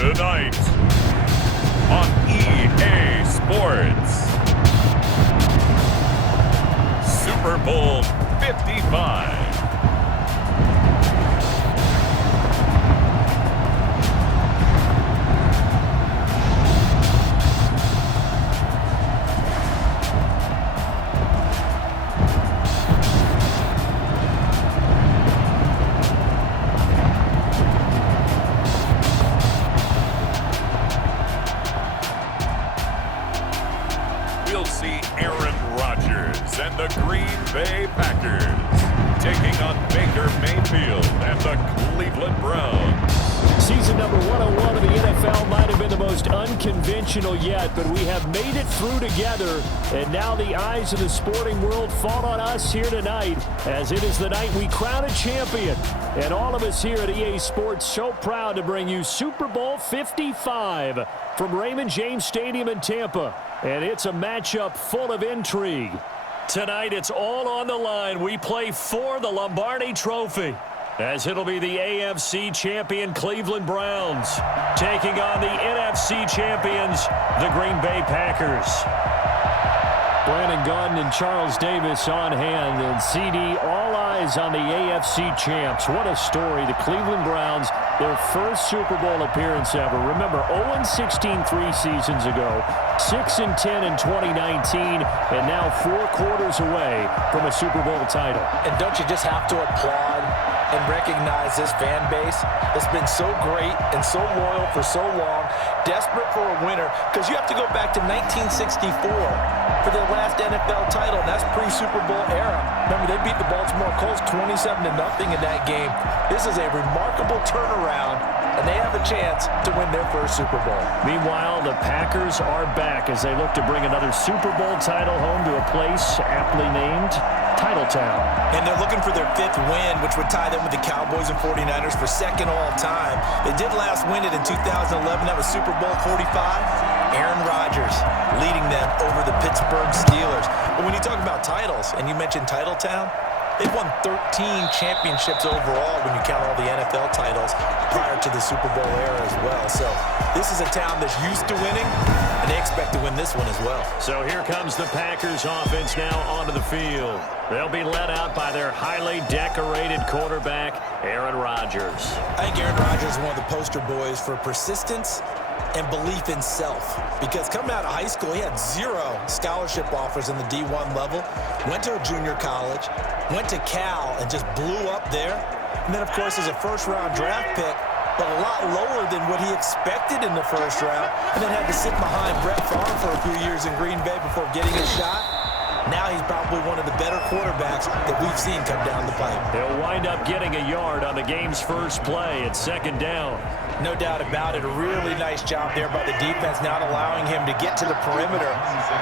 Tonight on EA Sports, Super Bowl 55. We'll see Aaron Rodgers and the Green Bay Packers taking on Baker Mayfield and the Cleveland Browns. Season number 101 of the NFL might have been the most unconventional yet, but we have made it through together, and now the eyes of the sporting world fall on us here tonight, as it is the night we crown a champion. And all of us here at EA Sports so proud to bring you Super Bowl 55 from Raymond James Stadium in Tampa. And it's a matchup full of intrigue. Tonight, it's all on the line. We play for the Lombardi Trophy, as it'll be the AFC champion Cleveland Browns taking on the NFC champions, the Green Bay Packers. Brandon Gunn and Charles Davis on hand, and CD, all eyes on the AFC champs. What a story. The Cleveland Browns, their first Super Bowl appearance ever. Remember, 0-16 3 seasons ago, 6-10 in 2019, and now 4 quarters away from a Super Bowl title. And don't you just have to applaud and recognize this fan base that's been so great and so loyal for so long, desperate for a winner, because you have to go back to 1964 for their last NFL title, and that's pre-Super Bowl era. Remember, they beat the Baltimore Colts 27-0 in that game. This is a remarkable turnaround, and they have a chance to win their first Super Bowl. Meanwhile, the Packers are back as they look to bring another Super Bowl title home to a place aptly named Titletown. And they're looking for their 5th win, which would tie them with the Cowboys and 49ers for 2nd all-time. They did last win it in 2011. That was Super Bowl 45. Aaron Rodgers leading them over the Pittsburgh Steelers. But when you talk about titles, and you mentioned Titletown, they've won 13 championships overall when you count all the NFL titles prior to the Super Bowl era as well. So this is a town that's used to winning, and they expect to win this one as well. So here comes the Packers offense now onto the field. They'll be led out by their highly decorated quarterback, Aaron Rodgers. I think Aaron Rodgers is one of the poster boys for persistence and belief in self, because coming out of high school, he had 0 scholarship offers in the D1 level, went to a junior college, went to Cal, and just blew up there. And then, of course, as a first-round draft pick, but a lot lower than what he expected in the first round, and then had to sit behind Brett Favre for a few years in Green Bay before getting his shot. Now he's probably one of the better quarterbacks that we've seen come down the pipe. He'll wind up getting a yard on the game's first play at 2nd down. No doubt about it. A really nice job there by the defense, not allowing him to get to the perimeter.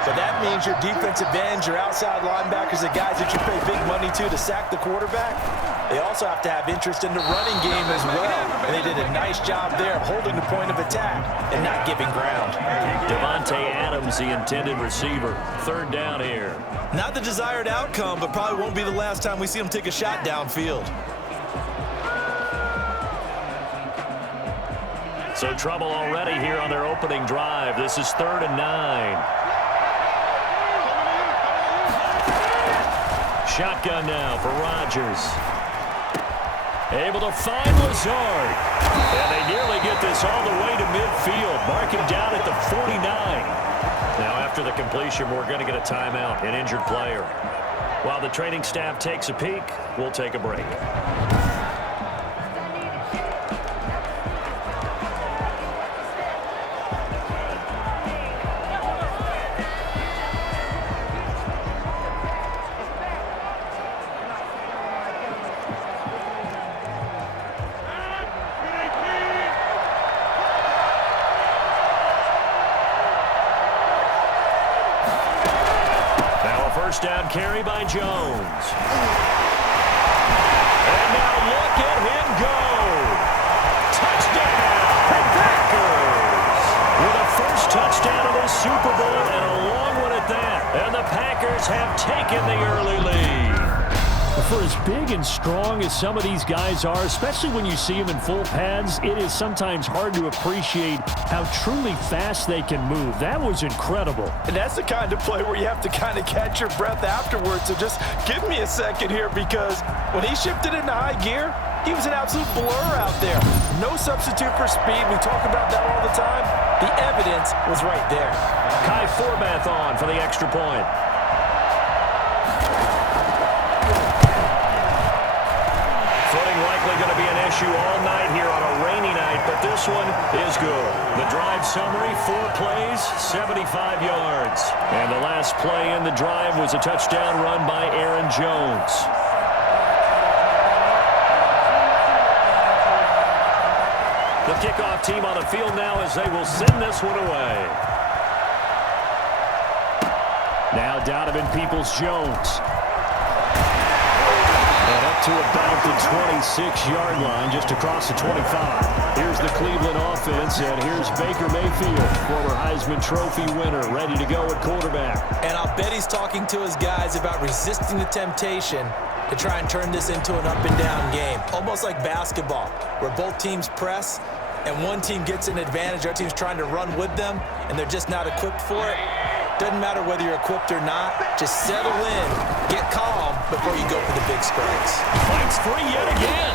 But that means your defensive ends, your outside linebackers, the guys that you pay big money to sack the quarterback, they also have to have interest in the running game as well. And they did a nice job there of holding the point of attack and not giving ground. Devontae Adams, the intended receiver. 3rd down here. Not the desired outcome, but probably won't be the last time we see him take a shot downfield. So trouble already here on their opening drive. This is 3rd and 9. Shotgun now for Rodgers. Able to find Lazard. And they nearly get this all the way to midfield. Mark him down at the 49. Now after the completion, we're going to get a timeout, an injured player. While the training staff takes a peek, we'll take a break. First down carry by Jones. And now look at him go. Touchdown, Packers. With a first touchdown of this Super Bowl and a long one at that. And the Packers have taken the early lead. For as big and strong as some of these guys are, especially when you see them in full pads, it is sometimes hard to appreciate how truly fast they can move. That was incredible. And that's the kind of play where you have to kind of catch your breath afterwards. So just give me a second here, because when he shifted into high gear, he was an absolute blur out there. No substitute for speed. We talk about that all the time. The evidence was right there. Kai Forbath on for the extra point. Footing likely going to be an issue all night here on a rainy night, but this one is good. The drive summary, 4 plays, 75 yards. And the last play in the drive was a touchdown run by Aaron Jones. The kickoff team on the field now as they will send this one away. Now Donovan Peoples-Jones. And up to about the 26-yard line, just across the 25. Here's the Cleveland offense, and here's Baker Mayfield, former Heisman Trophy winner, ready to go at quarterback. And I'll bet he's talking to his guys about resisting the temptation to try and turn this into an up-and-down game. Almost like basketball, where both teams press, and one team gets an advantage, our team's trying to run with them, and they're just not equipped for it. Doesn't matter whether you're equipped or not. Just settle in, get calm before you go for the big strikes. Fights free yet again.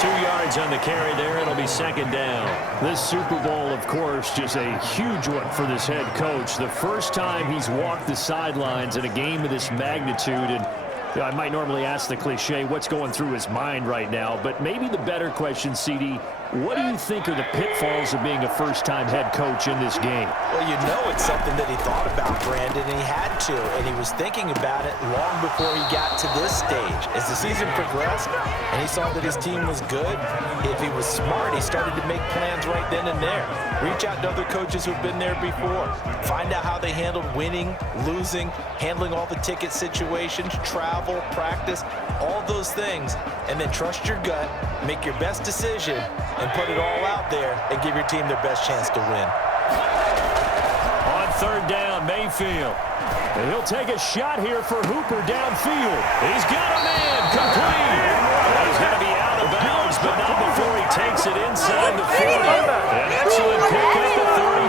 2 yards on the carry there. It'll be second down. This Super Bowl, of course, just a huge one for this head coach. The first time he's walked the sidelines in a game of this magnitude, and I might normally ask the cliche, what's going through his mind right now? But maybe the better question, CD, what do you think are the pitfalls of being a first-time head coach in this game? Well, you know it's something that he thought about, Brandon, and he had to, and he was thinking about it long before he got to this stage. As the season progressed and he saw that his team was good, if he was smart, he started to make plans right then and there. Reach out to other coaches who've been there before. Find out how they handled winning, losing, handling all the ticket situations, travel, practice, all those things, and then trust your gut, make your best decision, and put it all out there and give your team their best chance to win. On third down, Mayfield. And he'll take a shot here for Hooper downfield. He's got a man complete. And he's going to be out of bounds, but not before he takes it inside the 40. An excellent pickup at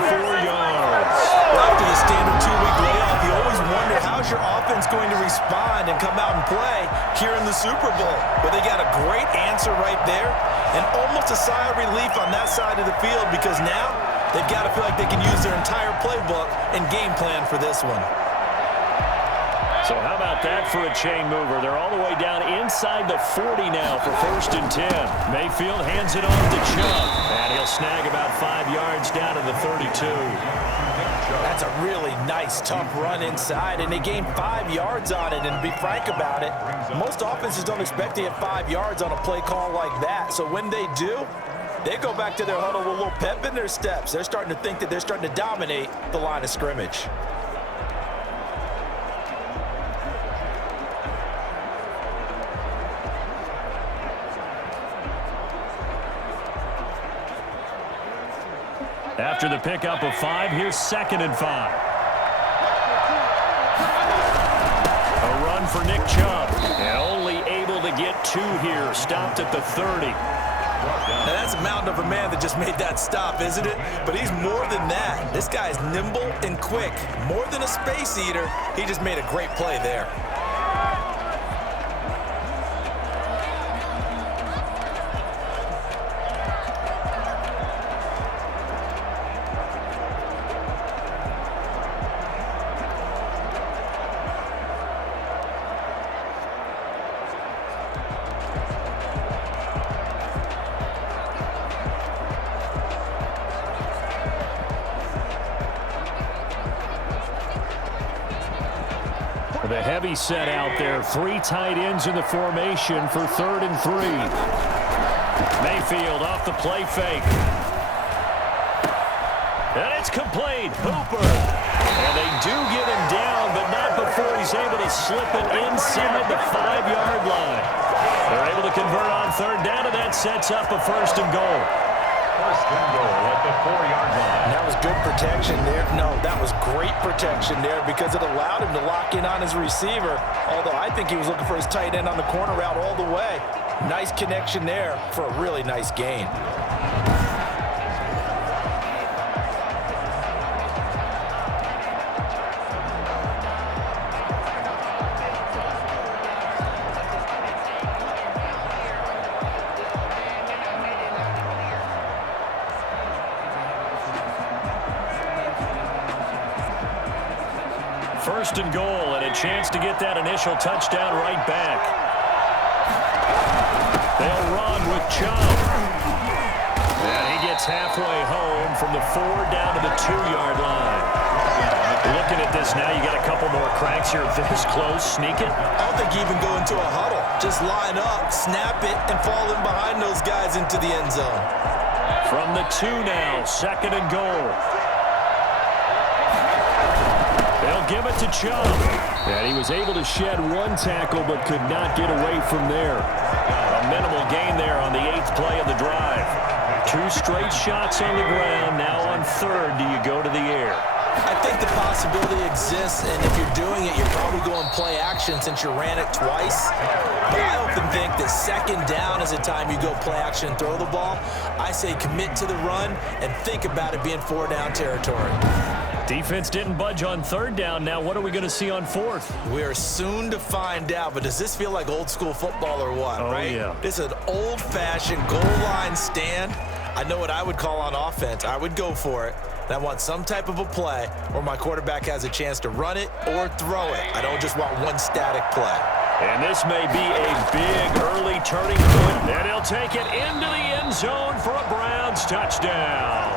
34 yards. After the standard 2-week layoff, you always wonder how's your offense going to respond and come out and play here in the Super Bowl. But they got a great answer right there, and almost a sigh of relief on that side of the field, because now they've got to feel like they can use their entire playbook and game plan for this one. So how about that for a chain mover? They're all the way down inside the 40 now for 1st and 10. Mayfield hands it off to Chubb, and he'll snag about 5 yards down to the 32. That's a really nice, tough run inside, and they gained 5 yards on it. And to be frank about it, most offenses don't expect to get 5 yards on a play call like that. So when they do, they go back to their huddle with a little pep in their steps. They're starting to think that they're starting to dominate the line of scrimmage. After the pickup of 5, here's 2nd and 5. A run for Nick Chubb. And only able to get 2 here. Stopped at the 30. Now that's a mountain of a man that just made that stop, isn't it? But he's more than that. This guy's nimble and quick. More than a space eater, he just made a great play there. The heavy set out there. 3 tight ends in the formation for 3rd and 3. Mayfield off the play fake. And it's complete. Hooper. And they do get him down, but not before he's able to slip it inside the 5-yard line. They're able to convert on 3rd down, and that sets up a 1st and goal. 1st and goal at the 4-yard line. That was good protection there. No, that was great protection there because it allowed him to lock in on his receiver, although I think he was looking for his tight end on the corner route all the way. Nice connection there for a really nice gain. First and goal, and a chance to get that initial touchdown right back. They'll run with Chubb. And he gets halfway home from the 4 down to the 2-yard line. Looking at this now, you got a couple more cracks here this close. Sneak it. I don't think you even go into a huddle. Just line up, snap it, and fall in behind those guys into the end zone. From the 2 now, second and goal. They'll give it to Chubb. And he was able to shed 1 tackle but could not get away from there. A minimal gain there on the 8th play of the drive. 2 straight shots on the ground. Now on 3rd, do you go to the air? I think the possibility exists, and if you're doing it, you're probably going play action since you ran it twice. But I often think that 2nd down is the time you go play action and throw the ball. I say commit to the run and think about it being 4 down territory. Defense didn't budge on 3rd down. Now what are we going to see on 4th? We're soon to find out, but does this feel like old school football or what, right? Yeah. This is an old-fashioned goal line stand. I know what I would call on offense. I would go for it. And I want some type of a play where my quarterback has a chance to run it or throw it. I don't just want one static play. And this may be a big early turning point. And he'll take it into the end zone for a Browns touchdown.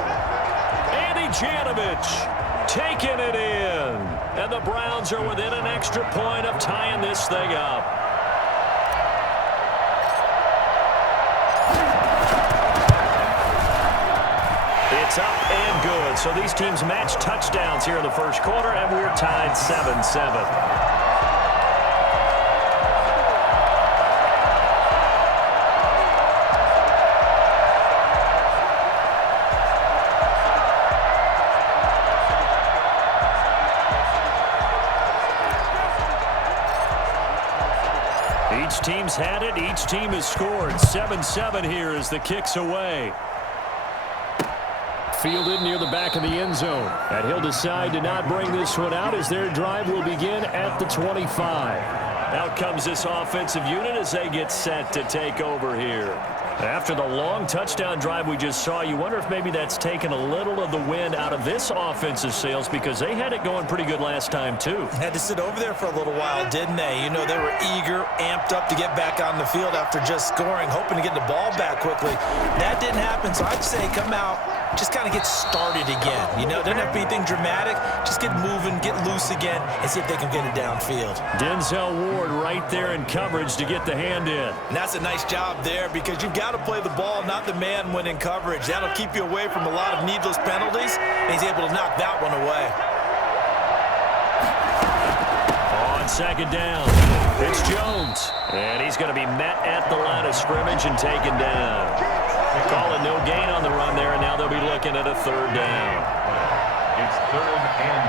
Andy Janovich taking it in. And the Browns are within an extra point of tying this thing up. It's up and good. So these teams match touchdowns here in the first quarter, and we're tied 7-7. Each team's had it. Each team has scored. 7-7 here as the kick's away. Fielded near the back of the end zone. And he'll decide to not bring this one out as their drive will begin at the 25. Out comes this offensive unit as they get set to take over here. After the long touchdown drive we just saw, you wonder if maybe that's taken a little of the wind out of this offensive sails because they had it going pretty good last time too. Had to sit over there for a little while, didn't they? You know, they were eager, amped up to get back on the field after just scoring, hoping to get the ball back quickly. That didn't happen, so I'd say come out, just kind of get started again. You know, doesn't have to be anything dramatic. Just get moving, get loose again, and see if they can get it downfield. Denzel Ward right there in coverage to get the hand in. And that's a nice job there because you've got to play the ball, not the man when in coverage. That'll keep you away from a lot of needless penalties, and he's able to knock that one away. On 2nd down, it's Jones. And he's going to be met at the line of scrimmage and taken down. Calling no gain on the run there, and now they'll be looking at a 3rd down. It's 3rd and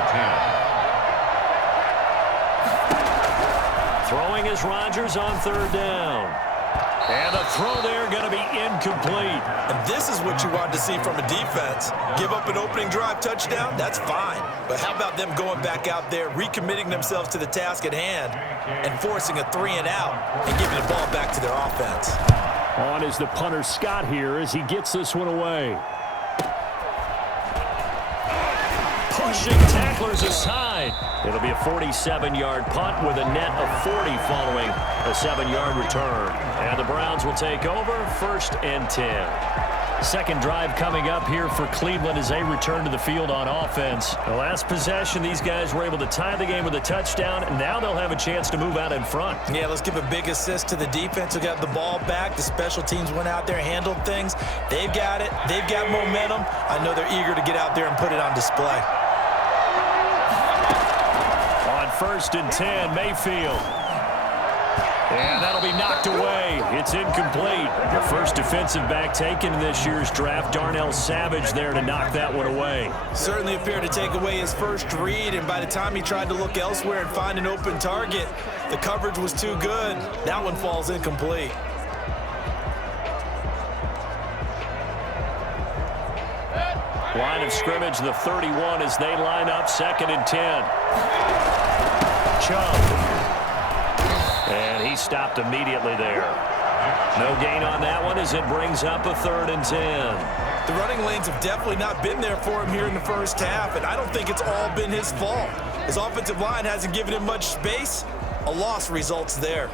10. Throwing is Rodgers on 3rd down. And the throw there going to be incomplete. And this is what you want to see from a defense. Give up an opening drive touchdown, that's fine. But how about them going back out there, recommitting themselves to the task at hand, and forcing a 3 and out, and giving the ball back to their offense. On is the punter Scott here as he gets this one away. Pushing tacklers aside. It'll be a 47-yard punt with a net of 40 following a 7-yard return. And the Browns will take over 1st and 10. Second drive coming up here for Cleveland as they return to the field on offense. The last possession, these guys were able to tie the game with a touchdown, and now they'll have a chance to move out in front. Yeah, let's give a big assist to the defense who got the ball back. The special teams went out there, handled things. They've got it. They've got momentum. I know they're eager to get out there and put it on display. On 1st and 10, Mayfield. And that'll be knocked away. It's incomplete. The first defensive back taken in this year's draft, Darnell Savage, there to knock that one away. Certainly appeared to take away his first read, and by the time he tried to look elsewhere and find an open target, the coverage was too good. That one falls incomplete. Line of scrimmage, the 31 as they line up, 2nd and 10. Chubb. And he stopped immediately there. No gain on that one as it brings up a 3rd and 10. The running lanes have definitely not been there for him here in the first half, and I don't think it's all been his fault. His offensive line hasn't given him much space. A loss results there.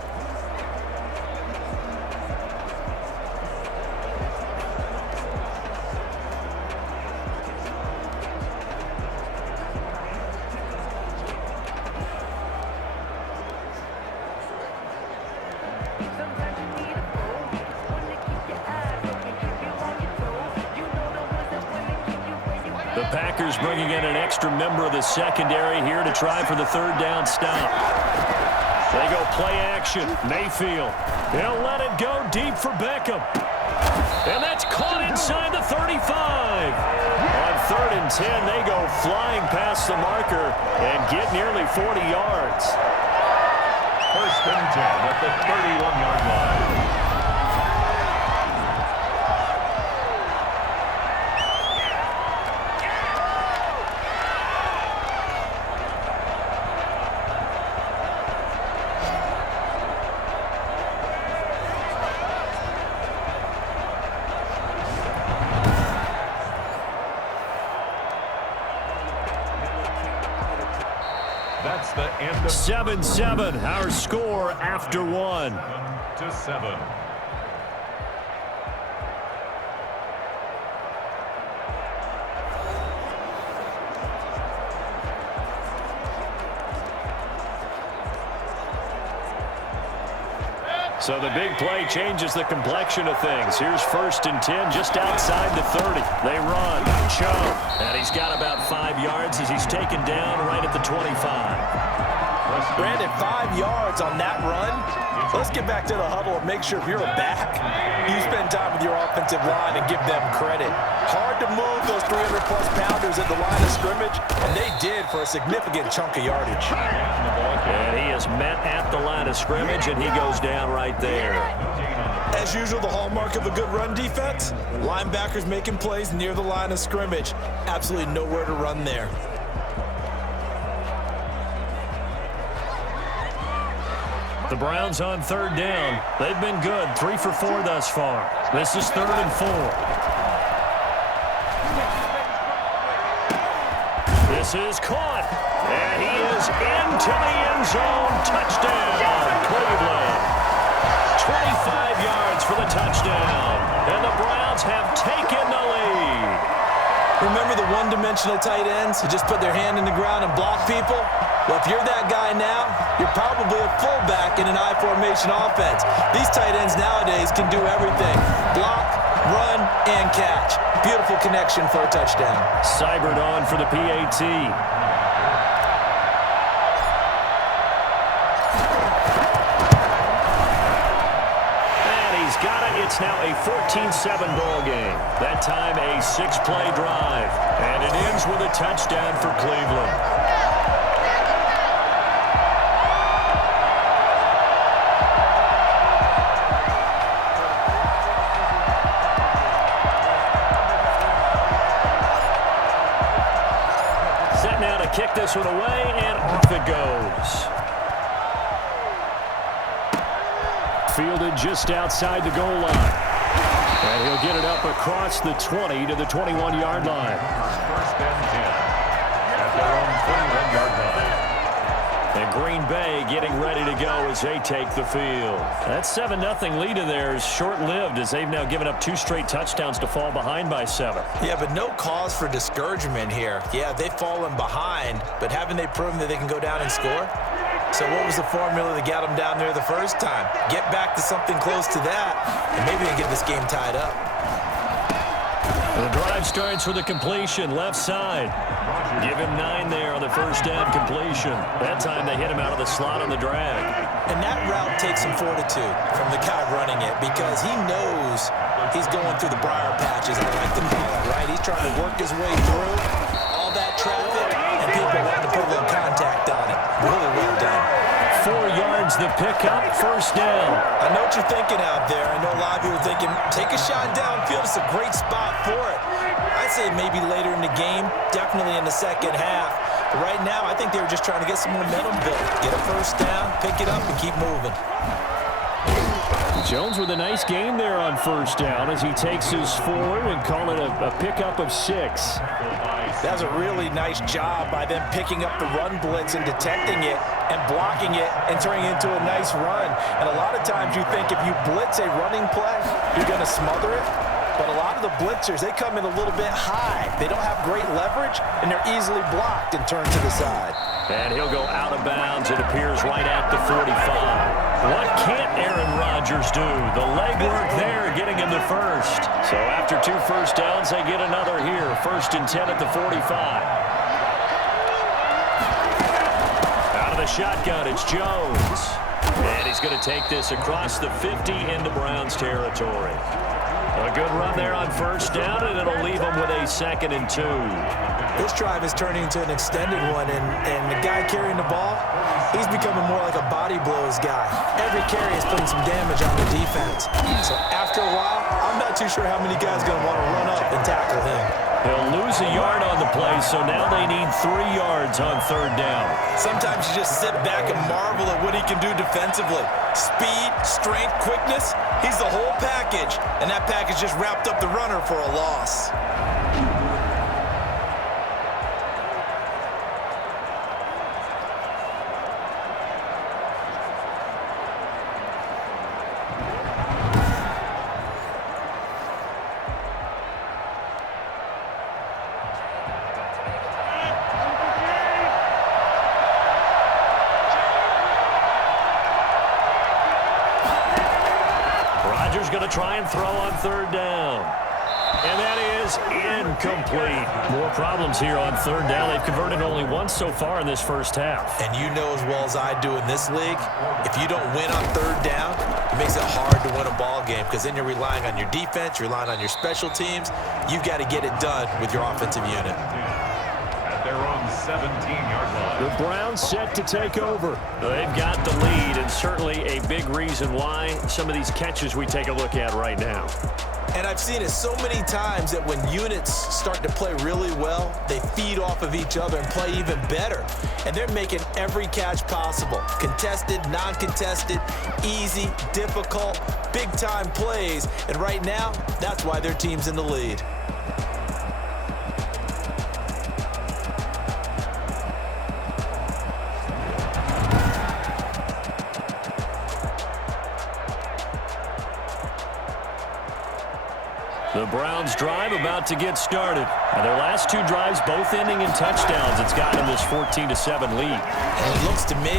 The Packers bringing in an extra member of the secondary here to try for the 3rd down stop. They go play action. Mayfield. He'll let it go deep for Beckham. And that's caught inside the 35. On 3rd and 10, they go flying past the marker and get nearly 40 yards. 1st and 10 at the 31-yard line. That's the end of 7-7, our score after 1. 7-7. So the big play changes the complexion of things. Here's 1st and 10 just outside the 30. They run. Chubb. And he's got about 5 yards as he's taken down right at the 25. Brandon, 5 yards on that run. Let's get back to the huddle and make sure if you're a back, you spend time with your offensive line and give them credit. Hard to move those 300-plus pounders at the line of scrimmage, and they did for a significant chunk of yardage. And he is met at the line of scrimmage, and he goes down right there. As usual, the hallmark of a good run defense, linebackers making plays near the line of scrimmage. Absolutely nowhere to run there. The Browns on 3rd down. They've been good, 3 for 4 thus far. This is 3rd and 4. This is caught, and he is into the end zone. Touchdown, Cleveland. 25 yards for the touchdown, and the Browns have taken the lead. Remember the one-dimensional tight ends who just put their hand in the ground and block people? Well, if you're that guy now, you're probably a fullback in an I formation offense. These tight ends nowadays can do everything. Block, run, and catch. Beautiful connection for a touchdown. Seibert on for the PAT. And he's got it. It's now a 14-7 ball game. That time a 6-play drive. And it ends with a touchdown for Cleveland. Kick this one away, and off it goes. Fielded just outside the goal line. And he'll get it up across the 20 to the 21-yard line. 1st and 10 at their own 21-yard line. And Green Bay getting ready to go as they take the field. That 7-0 lead in there is short-lived as they've now given up 2 straight touchdowns to fall behind by 7. Yeah, but no cause for discouragement here. Yeah, they've fallen behind, but haven't they proven that they can go down and score? So what was the formula that got them down there the first time? Get back to something close to that, and maybe they get this game tied up. The drive starts with a completion, left side. Give him 9 there on the first down completion. That time they hit him out of the slot on the drag. And that route takes some fortitude from the guy running it because he knows he's going through the briar patches, I like to call it, right? He's trying to work his way through all that traffic, and people want to put a little contact on it. Really well done. 4 yards the pickup, first down. I know what you're thinking out there. I know a lot of you are thinking, take a shot downfield. It's a great spot for it. I'd say maybe later in the game, definitely in the second half. But right now, I think they were just trying to get some momentum built. Get a first down, pick it up, and keep moving. Jones with a nice gain there on first down as he takes his forward and call it a pickup of 6. That was a really nice job by them picking up the run blitz and detecting it and blocking it and turning it into a nice run. And a lot of times you think if you blitz a running play, you're going to smother it. But a lot of the blitzers, they come in a little bit high. They don't have great leverage, and they're easily blocked and turned to the side. And he'll go out of bounds, it appears, right at the 45. What can't Aaron Rodgers do? The legwork there getting him the first. So after 2 first downs, they get another here. 1st and 10 at the 45. Out of the shotgun, it's Jones. And he's going to take this across the 50 into Browns territory. A good run there on first down, and it'll leave him with a 2nd and 2. This drive is turning into an extended one, and the guy carrying the ball, he's becoming more like a body blows guy. Every carry is putting some damage on the defense. So after a while, I'm not too sure how many guys are going to want to run up and tackle him. He'll lose a yard on the play, so now they need 3 yards on 3rd down. Sometimes you just sit back and marvel at what he can do defensively. Speed, strength, quickness, he's the whole package. And that package just wrapped up the runner for a loss. Going to try and throw on 3rd down. And that is incomplete. More problems here on 3rd down. They've converted only once so far in this first half. And you know as well as I do in this league, if you don't win on 3rd down, it makes it hard to win a ball game because then you're relying on your defense, you're relying on your special teams. You've got to get it done with your offensive unit. At their own 17-yard line. The Browns set to take over. They've got the lead, and certainly a big reason why some of these catches we take a look at right now. And I've seen it so many times that when units start to play really well, they feed off of each other and play even better. And they're making every catch possible. Contested, non-contested, easy, difficult, big-time plays. And right now, that's why their team's in the lead. The Browns drive about to get started. And their last 2 drives both ending in touchdowns. It's got them this 14-7 lead. And it looks to me,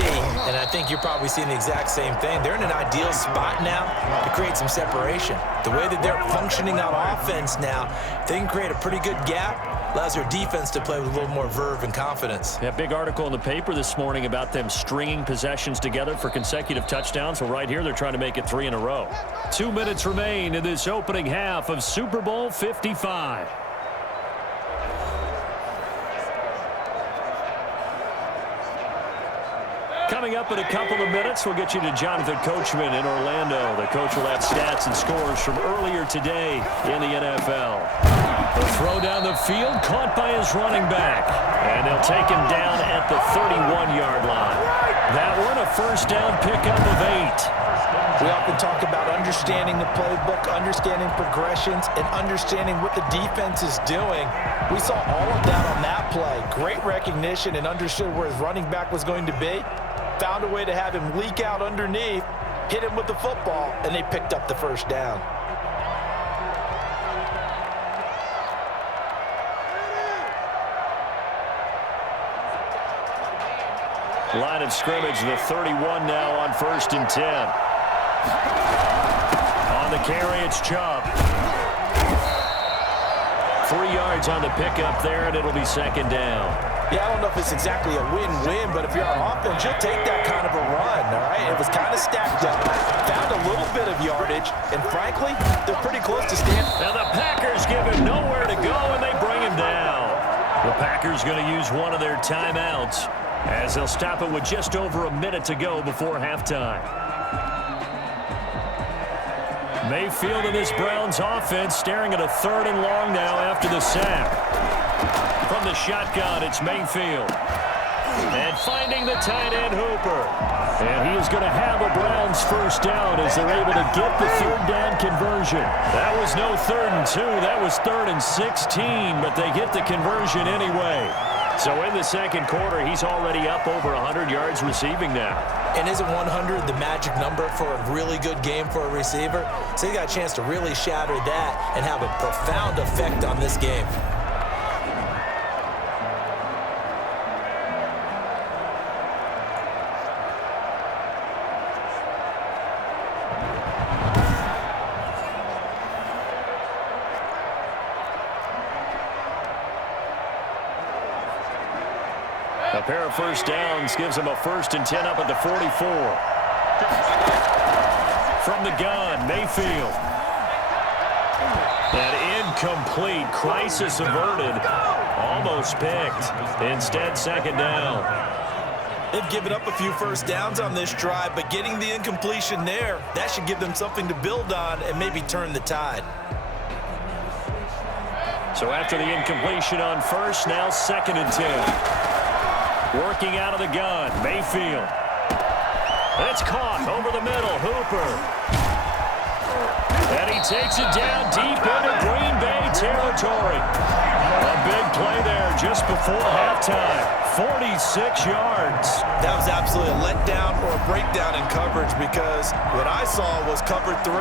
and I think you're probably seeing the exact same thing, they're in an ideal spot now to create some separation. The way that they're functioning on offense now, they can create a pretty good gap. Allows their defense to play with a little more verve and confidence. That big article in the paper this morning about them stringing possessions together for consecutive touchdowns. Well, right here, they're trying to make it 3 in a row. 2 minutes remain in this opening half of Super Bowl 55. Coming up in a couple of minutes, we'll get you to Jonathan Coachman in Orlando. The coach will have stats and scores from earlier today in the NFL. The throw down the field, caught by his running back. And they'll take him down at the 31-yard line. That one, a first down pickup of 8. We often talk about understanding the playbook, understanding progressions, and understanding what the defense is doing. We saw all of that on that play. Great recognition and understood where his running back was going to be. Found a way to have him leak out underneath, hit him with the football, and they picked up the first down. Line of scrimmage, the 31 now on 1st and 10. On the carry, it's Chubb. 3 yards on the pickup there, and it'll be second down. Yeah, I don't know if it's exactly a win-win, but if you're on offense, you'll take that kind of a run, all right? It was kind of stacked up, found a little bit of yardage, and frankly, they're pretty close to stand. Now the Packers give him nowhere to go, and they bring him down. The Packers going to use one of their timeouts as they'll stop it with just over a minute to go before halftime. Mayfield and this Browns offense staring at a 3rd and long now after the sack. From the shotgun, it's Mayfield. And finding the tight end, Hooper. And he is going to have a Browns first down as they're able to get the 3rd down conversion. That was no 3rd and 2. That was 3rd and 16, but they get the conversion anyway. So in the second quarter, he's already up over 100 yards receiving now. And isn't 100 the magic number for a really good game for a receiver? So he got a chance to really shatter that and have a profound effect on this game. A pair of first downs gives him a 1st and 10 up at the 44. From the gun, Mayfield. An incomplete, crisis averted, almost picked. Instead, second down. They've given up a few first downs on this drive, but getting the incompletion there, that should give them something to build on and maybe turn the tide. So after the incompletion on first, now 2nd and 10. Working out of the gun, Mayfield. It's caught over the middle, Hooper. And he takes it down deep into Green Bay territory. A big play there just before halftime. 46 yards. That was absolutely a letdown or a breakdown in coverage because what I saw was cover 3.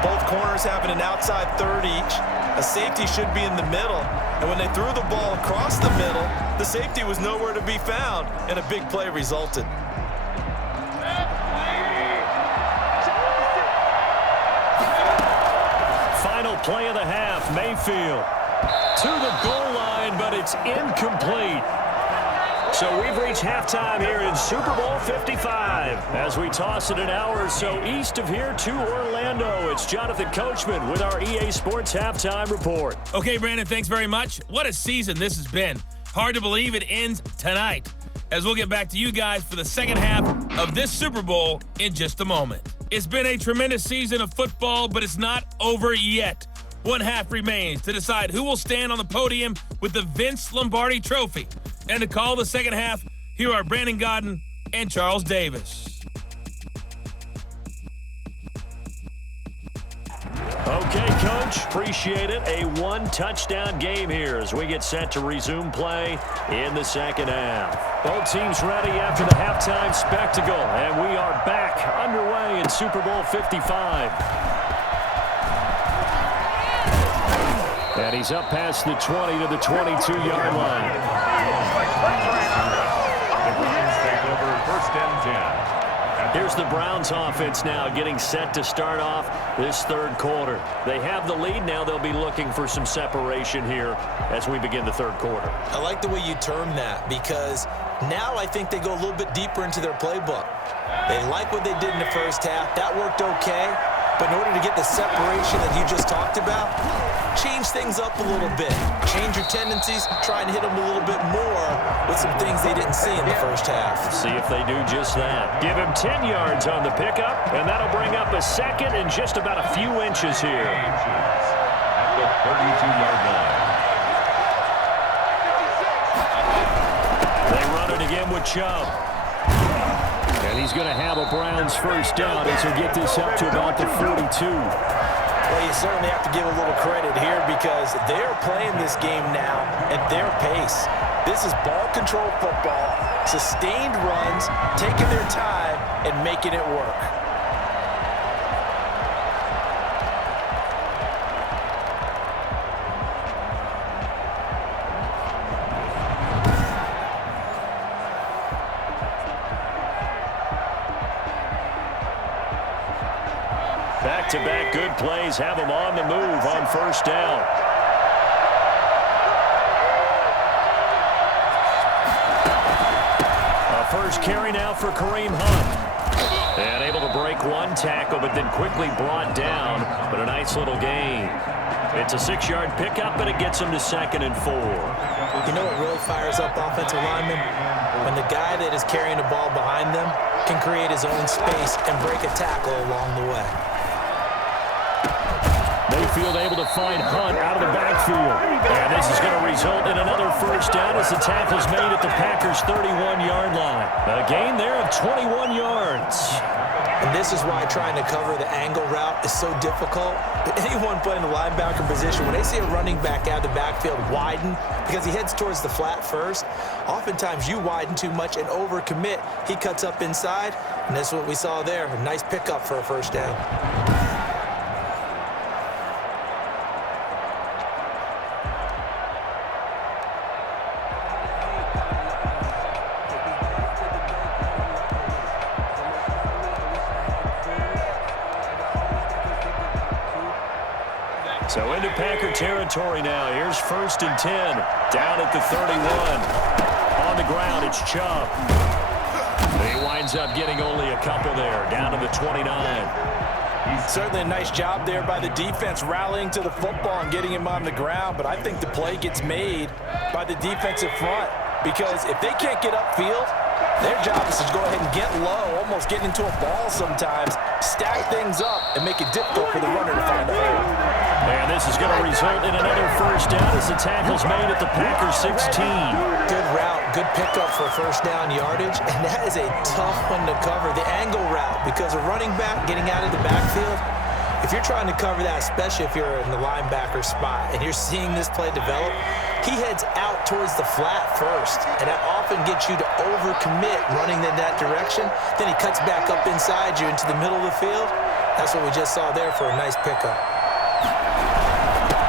Both corners having an outside 3rd each. A safety should be in the middle. And when they threw the ball across the middle, the safety was nowhere to be found, and a big play resulted. Final play of the half, Mayfield. To the goal line, but it's incomplete. So we've reached halftime here in Super Bowl 55. As we toss it an hour or so east of here to Orlando, it's Jonathan Coachman with our EA Sports Halftime Report. Okay, Brandon, thanks very much. What a season this has been. Hard to believe it ends tonight, as we'll get back to you guys for the second half of this Super Bowl in just a moment. It's been a tremendous season of football, but it's not over yet. One half remains to decide who will stand on the podium with the Vince Lombardi Trophy. And to call the second half, here are Brandon Godden and Charles Davis. Okay, Coach, appreciate it. A 1-touchdown game here as we get set to resume play in the second half. Both teams ready after the halftime spectacle, and we are back underway in Super Bowl 55. And he's up past the 20 to the 22-yard line. First and 10. Here's the Browns offense now getting set to start off this third quarter. They have the lead now. They'll be looking for some separation here as we begin the third quarter. I like the way you term that because now I think they go a little bit deeper into their playbook. They like what they did in the first half. That worked okay. But in order to get the separation that you just talked about, change things up a little bit. Change your tendencies, try and hit them a little bit more with some things they didn't see in the first half. See if they do just that. Give him 10 yards on the pickup, and that'll bring up a second and just about a few inches here. At the 32-yard line. They run it again with Chubb. And he's going to have a Browns first down as he'll get this up to about the 42. Well, you certainly have to give a little credit here because they're playing this game now at their pace. This is ball control football, sustained runs, taking their time and making it work. Back-to-back good plays have them on the move on first down. first carry now for Kareem Hunt. And able to break one tackle, but then quickly brought down. But a nice little gain. It's a 6-yard pickup, and it gets him to 2nd and 4. You know what really fires up offensive linemen? When the guy that is carrying the ball behind them can create his own space and break a tackle along the way. Mayfield able to find Hunt out of the backfield. And this is going to result in another first down as the tackle's made at the Packers' 31-yard line. A gain there of 21 yards. And this is why trying to cover the angle route is so difficult. Anyone playing the linebacker position, when they see a running back out of the backfield widen because he heads towards the flat first, oftentimes you widen too much and overcommit. He cuts up inside, and that's what we saw there. A nice pickup for a first down. So into Packer territory now. Here's 1st and 10. Down at the 31. On the ground, it's Chubb. He winds up getting only a couple there. Down to the 29. Certainly a nice job there by the defense rallying to the football and getting him on the ground. But I think the play gets made by the defensive front. Because if they can't get upfield, their job is to go ahead and get low, almost get into a ball sometimes, stack things up, and make it difficult for the runner to find a hole. And this is going to result in another first down as the tackle's made at the Packers 16. Good route, good pickup for first down yardage, and that is a tough one to cover, the angle route, because a running back getting out of the backfield, if you're trying to cover that, especially if you're in the linebacker spot and you're seeing this play develop, he heads out towards the flat first, and that often gets you to overcommit running in that direction. Then he cuts back up inside you into the middle of the field. That's what we just saw there for a nice pickup.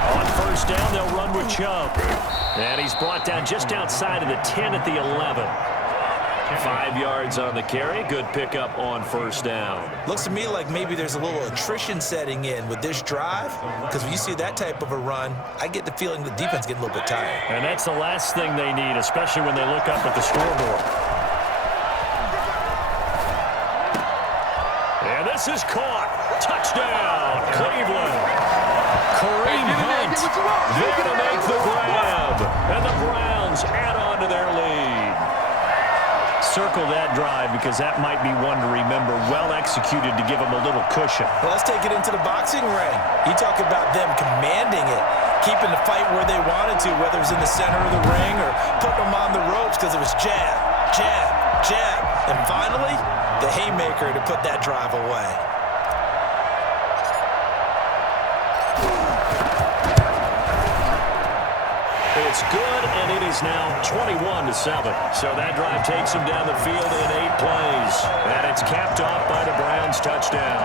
On first down, they'll run with Chubb. And he's brought down just outside of the 10 at the 11. 5 yards on the carry. Good pickup on first down. Looks to me like maybe there's a little attrition setting in with this drive, because when you see that type of a run, I get the feeling the defense getting a little bit tired. And that's the last thing they need, especially when they look up at the scoreboard. And this is caught. Touchdown, Cleveland. Kareem Hunt there to make the grab. And the Browns add on to their lead. Circle that drive because that might be one to remember. Well executed to give them a little cushion. Well, let's take it into the boxing ring. You talk about them commanding it, keeping the fight where they wanted to, whether it was in the center of the ring or putting them on the ropes because it was jab, jab, jab. And finally, the haymaker to put that drive away. It's good, and it is now 21-7. So that drive takes him down the field in 8 plays. And it's capped off by the Browns touchdown.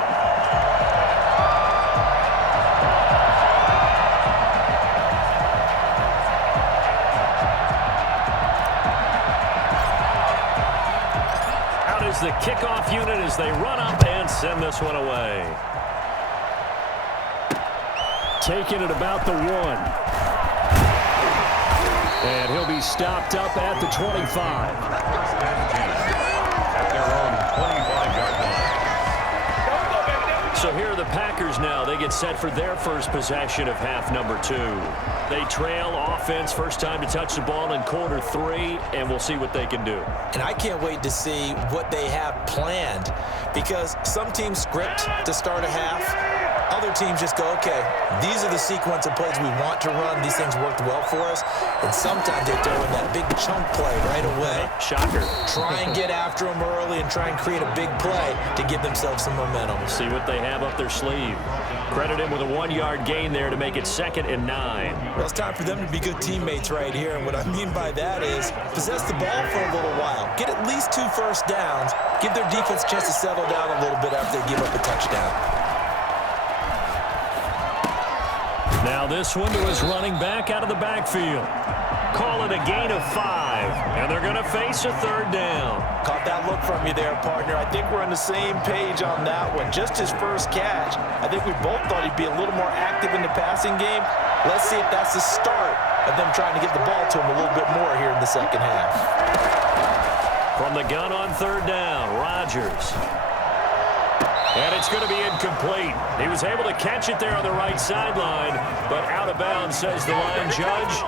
Out is the kickoff unit as they run up and send this one away. Taking it about the 1. And he'll be stopped up at the 25. At their own 25-yard line. So here are the Packers now. They get set for their first possession of half number 2. They trail offense first time to touch the ball in quarter 3, and we'll see what they can do. And I can't wait to see what they have planned, because some teams script to start a half. Other teams just go, okay, these are the sequence of plays we want to run. These things worked well for us. And sometimes they throw in that big chunk play right away. Shocker. Try and get after them early and try and create a big play to give themselves some momentum. See what they have up their sleeve. Credit him with a 1-yard gain there to make it 2nd and 9. Well, it's time for them to be good teammates right here. And what I mean by that is possess the ball for a little while. Get at least 2 first downs. Give their defense a chance to settle down a little bit after they give up a touchdown. Now this one to his running back out of the backfield. Call it a gain of 5, and they're going to face a 3rd down. Caught that look from you there, partner. I think we're on the same page on that one. Just his first catch. I think we both thought he'd be a little more active in the passing game. Let's see if that's the start of them trying to get the ball to him a little bit more here in the second half. From the gun on third down, Rodgers. And it's going to be incomplete. He was able to catch it there on the right sideline, but out of bounds, says the line judge.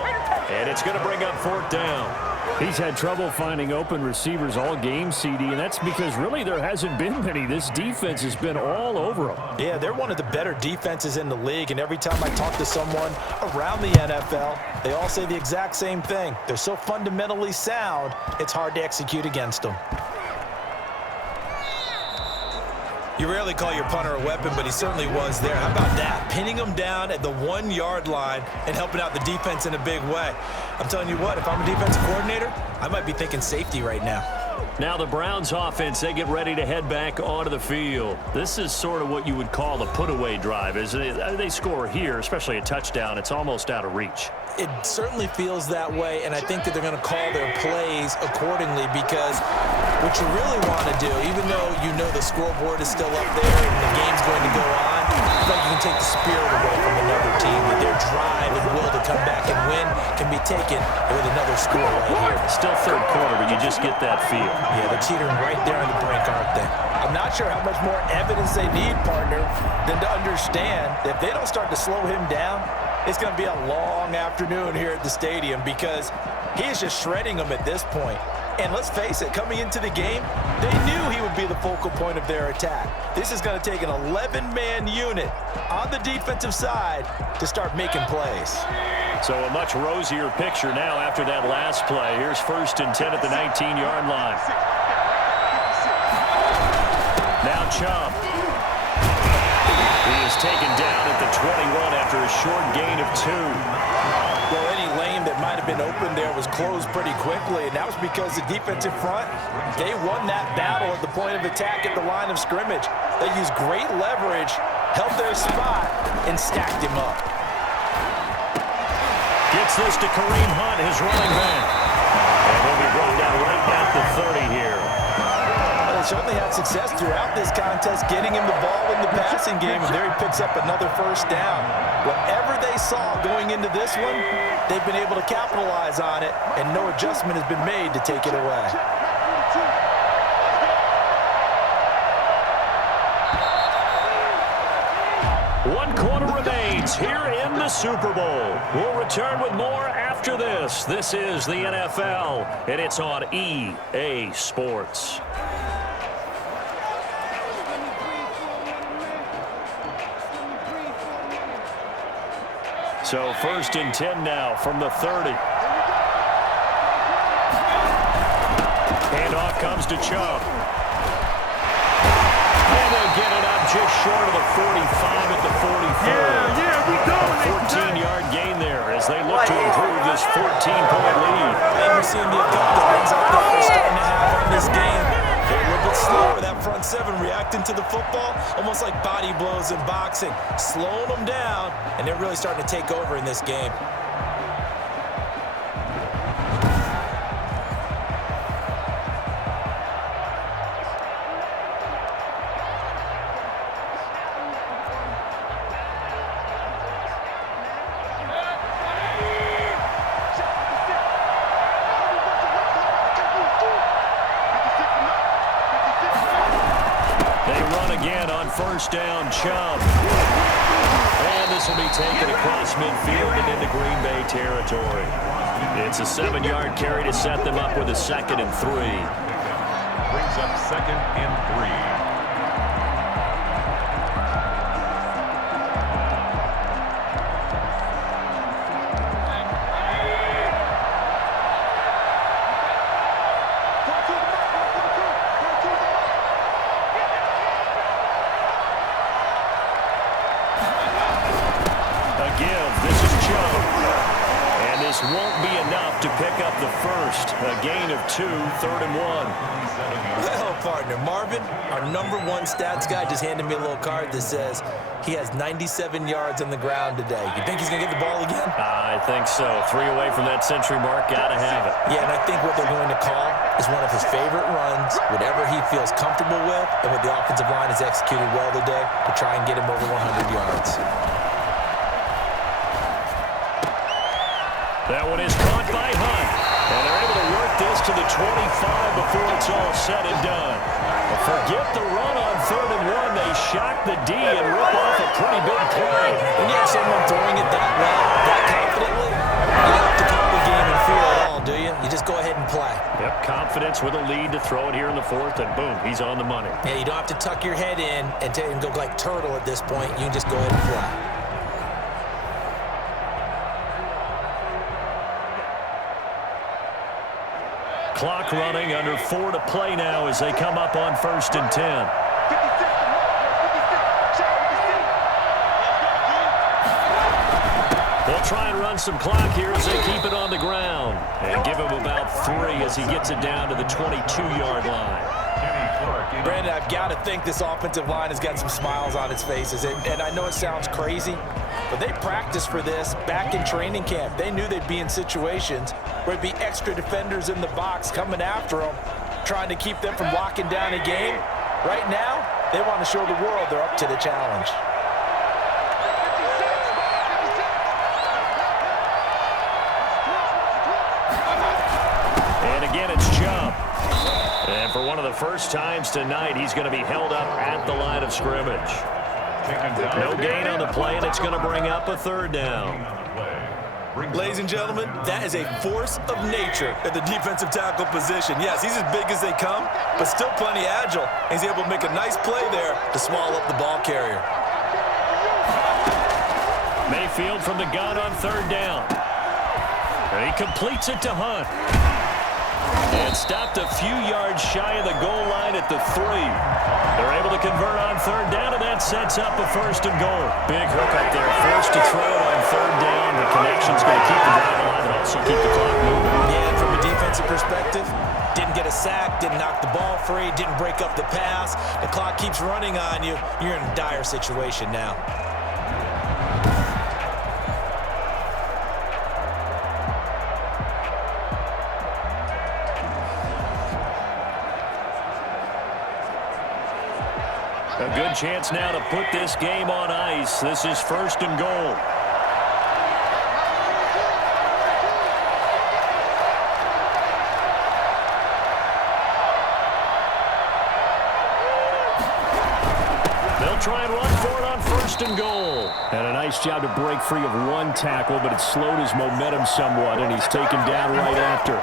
And it's going to bring up fourth down. He's had trouble finding open receivers all game, CD, and that's because really there hasn't been many. This defense has been all over them. Yeah, they're one of the better defenses in the league, and every time I talk to someone around the NFL, they all say the exact same thing. They're so fundamentally sound, it's hard to execute against them. You rarely call your punter a weapon, but he certainly was there. How about that? Pinning him down at the 1-yard line and helping out the defense in a big way. I'm telling you what, if I'm a defensive coordinator, I might be thinking safety right now. Now the Browns offense, they get ready to head back onto the field. This is sort of what you would call a put-away drive, isn't it? They score here, especially a touchdown. It's almost out of reach. It certainly feels that way, and I think that they're going to call their plays accordingly, because what you really want to do, even though you know the scoreboard is still up there and the game's going to go on, it's like you can take the spirit away from another team. That their drive and will to come back and win can be taken with another score right here. Still third quarter, but you just get that feel. Yeah, they're teetering right there on the brink, aren't they? I'm not sure how much more evidence they need, partner, than to understand that if they don't start to slow him down, it's going to be a long afternoon here at the stadium, because he is just shredding them at this point. And let's face it, coming into the game, they knew he would be the focal point of their attack. This is going to take an 11-man unit on the defensive side to start making plays. So a much rosier picture now after that last play. Here's 1st and 10 at the 19-yard line. Now Chubb. He is taken down at the 21 after a short gain of 2. Well, any lane that might have been open there was closed pretty quickly, and that was because the defensive front, they won that battle at the point of attack at the line of scrimmage. They used great leverage, held their spot, and stacked him up. Gets this to Kareem Hunt, his running back. And he'll be brought down right at the 30 here. Well, they certainly had success throughout this contest, getting him the ball in the passing game, and there he picks up another first down. Whatever they saw going into this one, they've been able to capitalize on it, and no adjustment has been made to take it away. One quarter remains here in the Super Bowl. We'll return with more after this. This is the NFL, and it's on EA Sports. So 1st and 10 now from the 30. Handoff comes to Chubb. And they'll get it up just short of the 45 at the 44. Yeah, we dominate. 14-yard gain there as they look to improve this 14-point lead. And we're seeing the effect that brings out that they're starting to have on this game. They're a little bit slower, that front seven reacting to the football, almost like body blows in boxing, slowing them down, and they're really starting to take over in this game. First down, Chubb. And this will be taken across midfield and into Green Bay territory. It's a 7-yard carry to set them up with a 2nd and 3. Brings up 2nd and 3. Won't be enough to pick up the first. A gain of 2, 3rd and 1. Well, partner, Marvin, our #1 stats guy, just handed me a little card that says he has 97 yards on the ground today. You think he's going to get the ball again? I think so. 3 away from that century mark. Got to have it. Yeah, and I think what they're going to call is one of his favorite runs, whatever he feels comfortable with, and what the offensive line has executed well today to try and get him over 100 yards. That one is caught by Hunt. And they're able to work this to the 25 before it's Forget the run on 3rd and 1. They shock the D and rip off a pretty big play. When you have someone throwing it that well, that confidently, you don't have to call the game in fear at all, do you? You just go ahead and play. Yep, confidence with a lead to throw it here in the 4th, and boom, he's on the money. Yeah, you don't have to tuck your head in and go like turtle at this point. You can just go ahead and play. Clock running, under 4 to play now as they come up on 1st and 10. They'll try and run some clock here as they keep it on the ground. And give him about 3 as he gets it down to the 22-yard line. Brandon, I've got to think this offensive line has got some smiles on its faces. And I know it sounds crazy, but they practiced for this back in training camp. They knew they'd be in situations where there'd be extra defenders in the box coming after them, trying to keep them from locking down a game. Right now, they want to show the world they're up to the challenge. And again, it's Chubb. And for one of the first times tonight, he's going to be held up at the line of scrimmage. No gain on the play, and it's going to bring up a 3rd down. Ladies and gentlemen, that is a force of nature at the defensive tackle position. Yes, he's as big as they come, but still plenty agile. He's able to make a nice play there to swallow up the ball carrier. Mayfield from the gun on 3rd down. And he completes it to Hunt. And stopped a few yards shy of the goal line at the 3. They're able to convert on 3rd down, and that sets up a 1st and goal. Big hook up there, forced to throw it on 3rd down. The connection's going to keep the drive alive and also keep the clock moving. Yeah, and from a defensive perspective, didn't get a sack, didn't knock the ball free, didn't break up the pass. The clock keeps running on you. You're in a dire situation now. A good chance now to put this game on ice. This is 1st and goal. They'll try and run for it on 1st and goal. And a nice job to break free of 1 tackle, but it slowed his momentum somewhat, and he's taken down right after.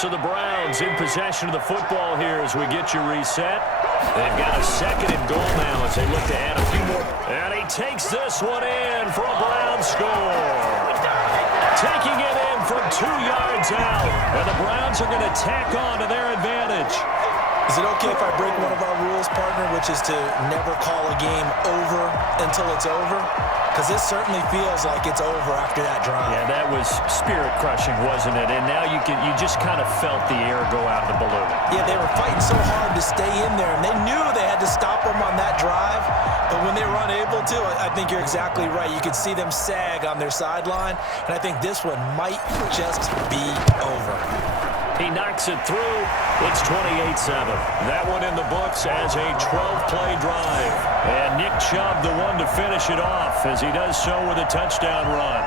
So the Browns in possession of the football here as we get you reset. They've got a 2nd and goal now as they look to add a few more. And he takes this one in for a Brown score. Taking it in from 2 yards out. And the Browns are going to tack on to their advantage. Is it okay if I break one of our rules, partner, which is to never call a game over until it's over? Because this certainly feels like it's over after that drive. Yeah, that was spirit-crushing, wasn't it? And now you just kind of felt the air go out of the balloon. Yeah, they were fighting so hard to stay in there, and they knew they had to stop them on that drive. But when they were unable to, I think you're exactly right. You could see them sag on their sideline, and I think this one might just be over. He knocks it through. It's 28-7. That one in the books as a 12-play drive. And Nick Chubb, the one to finish it off, as he does so with a touchdown run.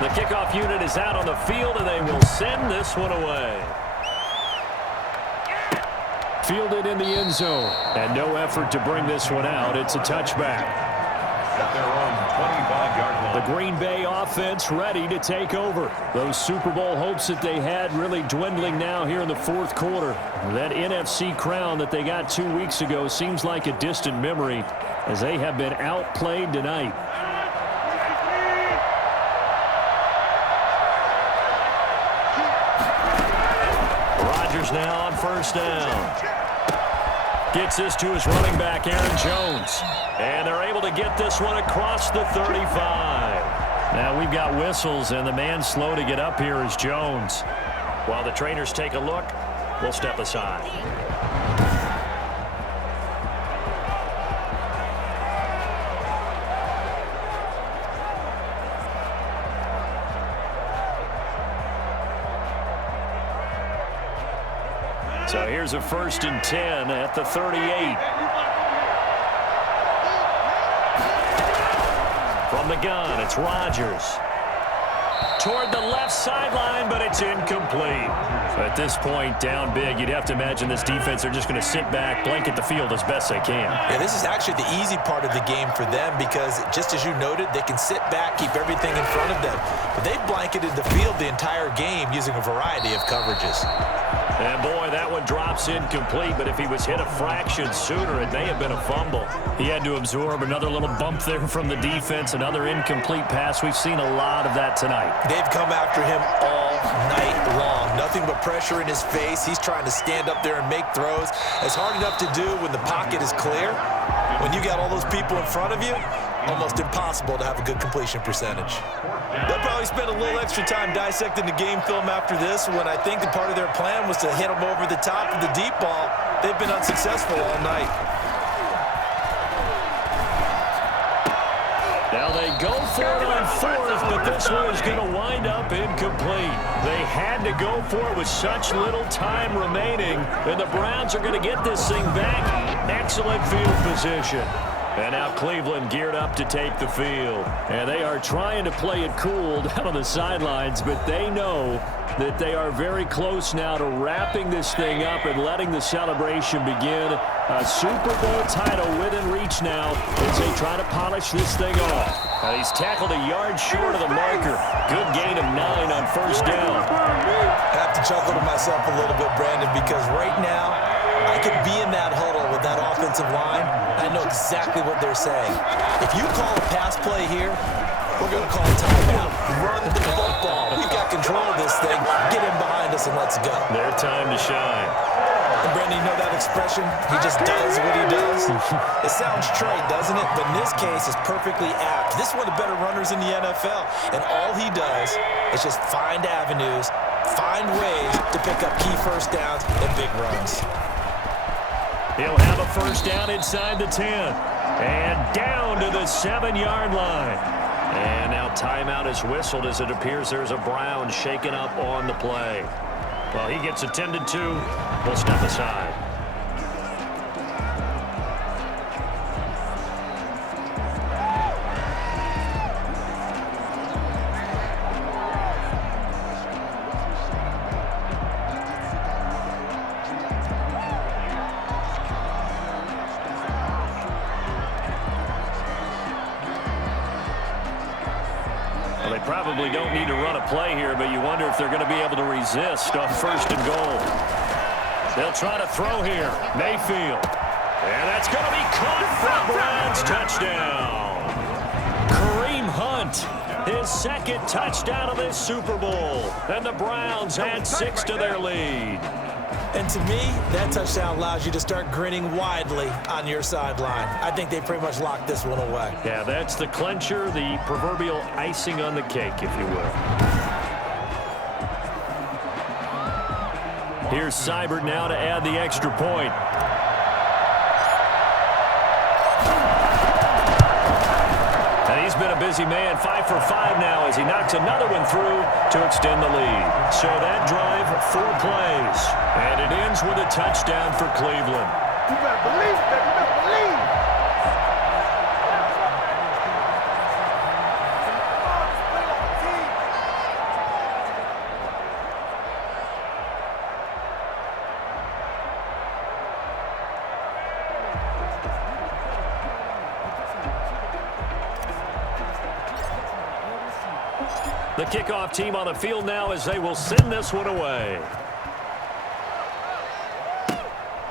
The kickoff unit is out on the field, and they will send this one away. Fielded in the end zone, and no effort to bring this one out. It's a touchback. The Green Bay offense ready to take over. Those Super Bowl hopes that they had really dwindling now here in the 4th quarter. That NFC crown that they got 2 weeks ago seems like a distant memory as they have been outplayed tonight. Rodgers now on 1st down. Gets this to his running back, Aaron Jones. And they're able to get this one across the 35. Now we've got whistles, and the man slow to get up here is Jones. While the trainers take a look, will step aside. So here's a 1st and 10 at the 38. From the gun, it's Rodgers. Toward the left sideline, but it's incomplete. At this point, down big, you'd have to imagine this defense are just going to sit back, blanket the field as best they can. Yeah, this is actually the easy part of the game for them because, just as you noted, they can sit back, keep everything in front of them. But they've blanketed the field the entire game using a variety of coverages. And boy, that one drops incomplete, but if he was hit a fraction sooner, it may have been a fumble. He had to absorb another little bump there from the defense, another incomplete pass. We've seen a lot of that tonight. They've come after him all night long. Nothing but pressure in his face. He's trying to stand up there and make throws. It's hard enough to do when the pocket is clear. When you got all those people in front of you, almost impossible to have a good completion percentage. They'll probably spend a little extra time dissecting the game film after this when I think that part of their plan was to hit them over the top of the deep ball. They've been unsuccessful all night. Now they go for it on 4th, but this one is going to wind up incomplete. They had to go for it with such little time remaining, and the Browns are going to get this thing back. Excellent field position. And now Cleveland geared up to take the field. And they are trying to play it cool down on the sidelines, but they know that they are very close now to wrapping this thing up and letting the celebration begin. A Super Bowl title within reach now as they try to polish this thing off. Now he's tackled a yard short of the marker. Good gain of 9 on 1st down. I have to chuckle to myself a little bit, Brandon, because right now I could be in that huddle with that offensive line. I know exactly what they're saying. If you call a pass play here, we're going to call a timeout. Run the football. We've got control of this thing. Get in behind us and let's go. Their time to shine. And Brandon, you know that expression? He just does what he does. It sounds trite, doesn't it? But in this case, it's perfectly apt. This is one of the better runners in the NFL. And all he does is just find avenues, find ways to pick up key 1st downs and big runs. He'll have a 1st down inside the 10. And down to the 7-yard line. And now timeout is whistled as it appears there's a Brown shaken up on the play. Well, he gets attended to. We'll step aside. They probably don't need to run a play here, but you wonder if they're going to be able to resist on 1st and goal. They'll try to throw here. Mayfield. And that's going to be caught for Browns. Touchdown. Kareem Hunt, his 2nd touchdown of this Super Bowl. And the Browns add 6 to their lead. And to me, that touchdown allows you to start grinning widely on your sideline. I think they pretty much locked this one away. Yeah, that's the clincher, the proverbial icing on the cake, if you will. Here's Seibert now to add the extra point. And he's been a busy man, 5 for 5 now as he knocks another one through to extend the lead. So that drive, 4 plays. And it ends with a touchdown for Cleveland. You better believe it, baby. You better believe. The kickoff team on the field now as they will send this one away.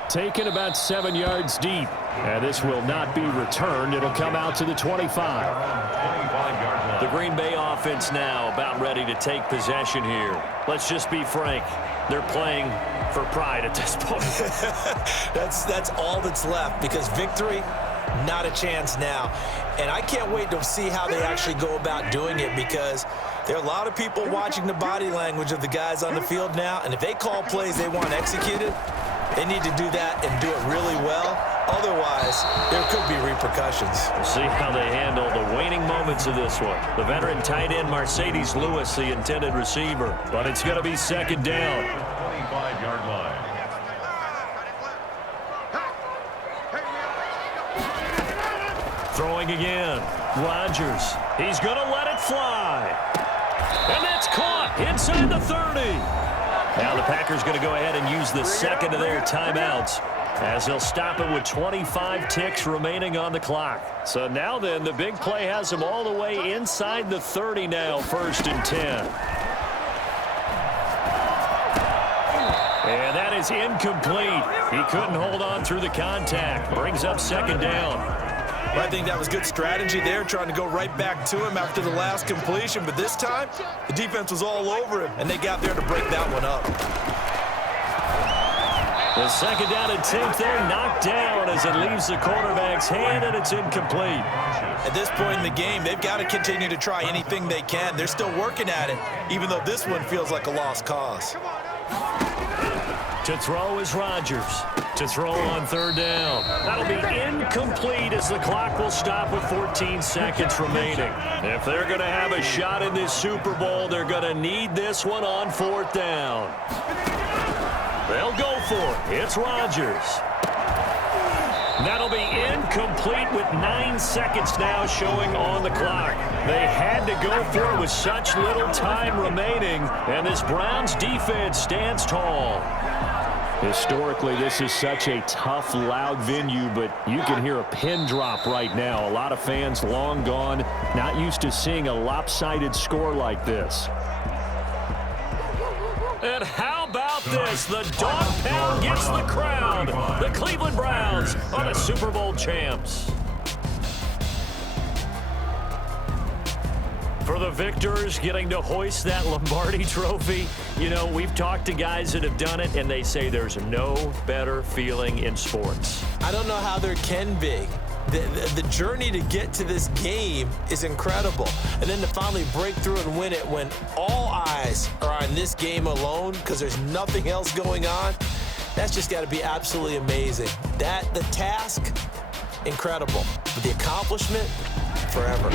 Taken about 7 yards deep. And this will not be returned. It'll come out to the 25. The Green Bay offense now about ready to take possession here. Let's just be frank. They're playing for pride at this point. That's all that's left because victory Not a chance now. And I can't wait to see how they actually go about doing it, because there are a lot of people watching the body language of the guys on the field now, and if they call plays they want executed, they need to do that and do it really well. Otherwise, there could be repercussions. We'll see how they handle the waning moments of this one. The veteran tight end Mercedes Lewis, the intended receiver. But it's going to be second down. 25-yard line. Throwing again. Rodgers. He's going to let it fly. And that's caught inside the 30. Now the Packers going to go ahead and use the second of their timeouts, as they'll stop it with 25 ticks remaining on the clock. So now then, the big play has them all the way inside the 30 now, 1st and 10. And that is incomplete. He couldn't hold on through the contact. Brings up second down. I think that was good strategy there, trying to go right back to him after the last completion. But this time, the defense was all over him, and they got there to break that one up. The second down attempt there knocked down as it leaves the quarterback's hand, and it's incomplete. At this point in the game, they've got to continue to try anything they can. They're still working at it, even though this one feels like a lost cause. To throw is Rodgers. To throw on 3rd down. That'll be incomplete as the clock will stop with 14 seconds remaining. If they're going to have a shot in this Super Bowl, they're going to need this one on 4th down. They'll go for it. It's Rodgers. That'll be incomplete with 9 seconds now showing on the clock. They had to go for it with such little time remaining, and this Browns defense stands tall. Historically, this is such a tough, loud venue, but you can hear a pin drop right now. A lot of fans long gone, not used to seeing a lopsided score like this. And how about this? The dog pound gets the crowd. The Cleveland Browns are the Super Bowl champs. For the victors, getting to hoist that Lombardi trophy, you know, we've talked to guys that have done it, and they say there's no better feeling in sports. I don't know how there can be. The journey to get to this game is incredible. And then to finally break through and win it when all eyes are on this game alone because there's nothing else going on, that's just got to be absolutely amazing. The task, incredible. But the accomplishment, forever.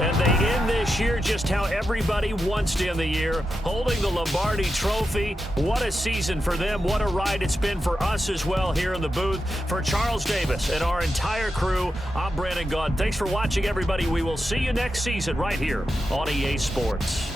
And they end this year just how everybody wants to end the year, holding the Lombardi Trophy. What a season for them. What a ride it's been for us as well here in the booth. For Charles Davis and our entire crew, I'm Brandon Gaudin. Thanks for watching, everybody. We will see you next season right here on EA Sports.